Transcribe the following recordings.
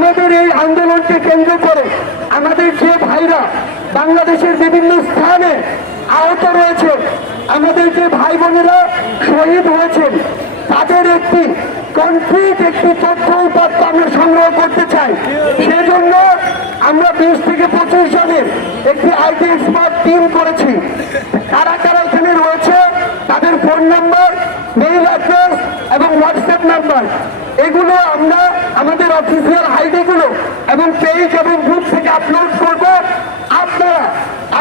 আমাদের এই আন্দোলনকে কেন্দ্র করে আমাদের যে ভাইরা বাংলাদেশের বিভিন্ন স্থানে আহত রয়েছে, আমাদের যে ভাই বোনেরা শহীদ হয়েছেন, তাদের একটি কনক্রিট একটি তথ্য উপাত্ত আমরা সংগ্রহ করতে চাই। সেজন্য আমরা 20 থেকে 25 জনের একটি আইটি এক্সপার্ট টিম করেছি। কারা কারা এখানে রয়েছে, তাদের ফোন নাম্বার, মেইল অ্যাড্রেস এবং হোয়াটসঅ্যাপ নাম্বার, এগুলো আমরা আমাদের অফিসিয়াল আইডি গুলো এবং পেজ এবং গ্রুপ থেকে আপলোড করব। আপনারা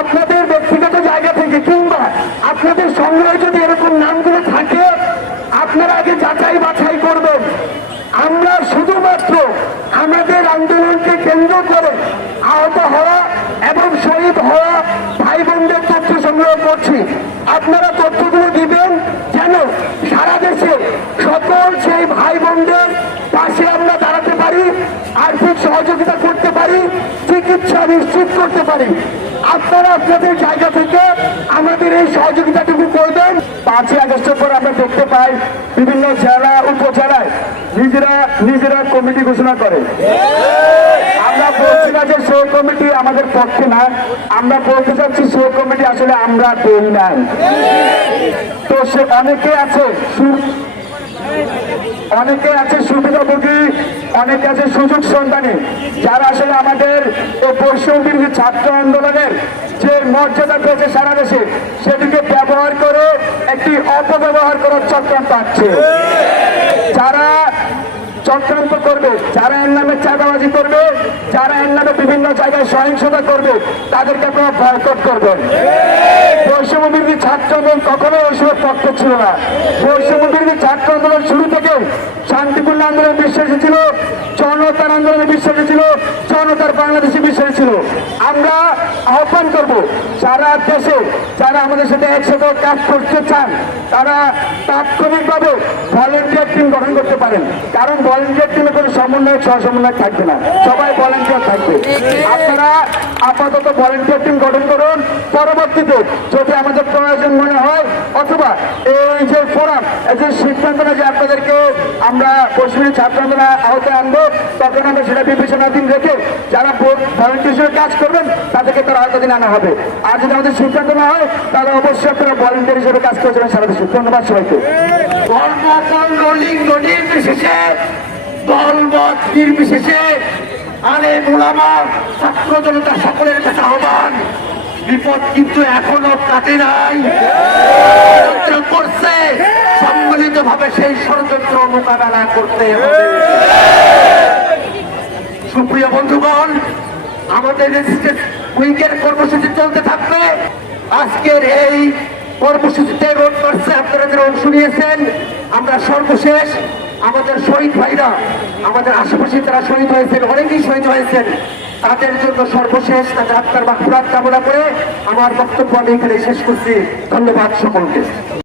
আপনাদের ব্যক্তিগত জায়গা থেকে কিংবা আপনাদের সংগ্রহে যদি এরকম নামগুলো থাকে, আপনারা আগে যাচাই বাছাই করবেন। আমরা শুধুমাত্র আমাদের আন্দোলনকে কেন্দ্র করে আহত হওয়া এবং শহীদ হওয়া ভাই বোনদের তথ্য সংগ্রহ করছি। আপনারা তথ্যগুলো দিবেন যেন সারা দেশে সকল সেই ভাই বোনদের পাশে আমরা দাঁড়াতে পারি, আর্থিক সহযোগিতা করতে পারি, চিকিৎসা নিশ্চিত করতে পারি। আপনারা আপনাদের জায়গা থেকে আমাদের এই সহযোগিতাটুকু করবেন। 5ই আগস্টের পর আমরা দেখতে পাই বিভিন্ন জেলা উপজেলায় নিজেরা কমিটি ঘোষণা করে। আমরা বলছি না যে সেই কমিটি আমাদের পক্ষে না, আমরা বলতে চাচ্ছি সেই কমিটি আসলে আমরা দেই নাই। তো সে অনেকে আছে সুবিধাভোগী, অনেকে আছে সুযোগ সন্ধানী, যারা আসলে আমাদের এই বৈষম্যবিরোধী ছাত্র আন্দোলনের যে মর্যাদা পেয়েছে সারা দেশে, সেটিকে ব্যবহার করে একটি অপব্যবহার করার চক্রান্ত আছে। যারা চক্রান্ত করবে, যারা এর নামে চাঁদাবাজি করবে, যারা এর নামে বিভিন্ন জায়গায় সহিংসতা করবে, তাদেরকে আপনারা বয়কট করবেন। বৈষম্যবিরোধী ছাত্র আন্দোলন কখনো ওইসবের পক্ষে ছিল না। বৈষম্যবিরোধী ছাত্র আন্দোলন শুরু থেকে শান্তিপূর্ণ আন্দোলনে বিশ্বাসী ছিল, জনতার আন্দোলনে বিশ্বাসী ছিল, জনতার বাংলাদেশে বিশ্বাসী ছিল। আমরা আহ্বান করব সারা দেশে যারা আমাদের সাথে একসাথে কাজ করতে চান, তারা তাৎক্ষণিকভাবে ভলেন্টিয়ার টিম গঠন করতে পারেন। কারণ ভলেন্টিয়ার টিমে কোনো সমন্বয় সহসমন্বয় থাকবে না, সবাই ভলেন্টিয়ার থাকবে। আপনারা আপাতত ভলেন্টিয়ার টিম গঠন করুন। পরবর্তীতে যদি আমাদের প্রয়োজন মনে হয় অথবা এই যে ফোরাম, এই যে সিদ্ধান্ত যে আপনাদেরকে আমরা পশ্চিমী ছাত্র আন্দোলন আওতায় আনবো, তখন আমরা সেটা বিবেচনাধীন রেখে যারা ভলেন্টিয়ার হিসেবে কাজ করবেন তাদেরকে তার আওতাধীন আনা হবে। আর যদি আমাদের সিদ্ধান্ত না হয় তাহলে অবশ্যই আপনারা ভলেন্টিয়ার হিসেবে কাজ করছেন সারা দেশে। ধন্যবাদ সবাইকে। নির্বিশেষে দলমত নির্বিশেষে আলেম ওলামা ছাত্র জনতা সকলের কাছে আহ্বান, বিপদ কিন্তু এখনো কাটে নাই, করছে। সম্মিলিত ভাবে সেই ষড়যন্ত্র মোকাবেলা করতে হবে। সুপ্রিয় বন্ধুগণ, আমাদের উইকের কর্মসূচি চলতে থাকবে। আজকের এই কর্মসূচিতে রোড মার্চে আপনারা যারা অংশ নিয়েছেন, আমরা সর্বশেষ আমাদের শহীদ ভাইরা, আমাদের আশেপাশে যারা শহীদ হয়েছেন, অনেকেই শহীদ হয়েছেন, তাদের জন্য সর্বশেষ তাদের আত্মার মাগফিরাত কামনা করে আমার বক্তব্য আমি এখানে শেষ করছি। ধন্যবাদ সকলকে।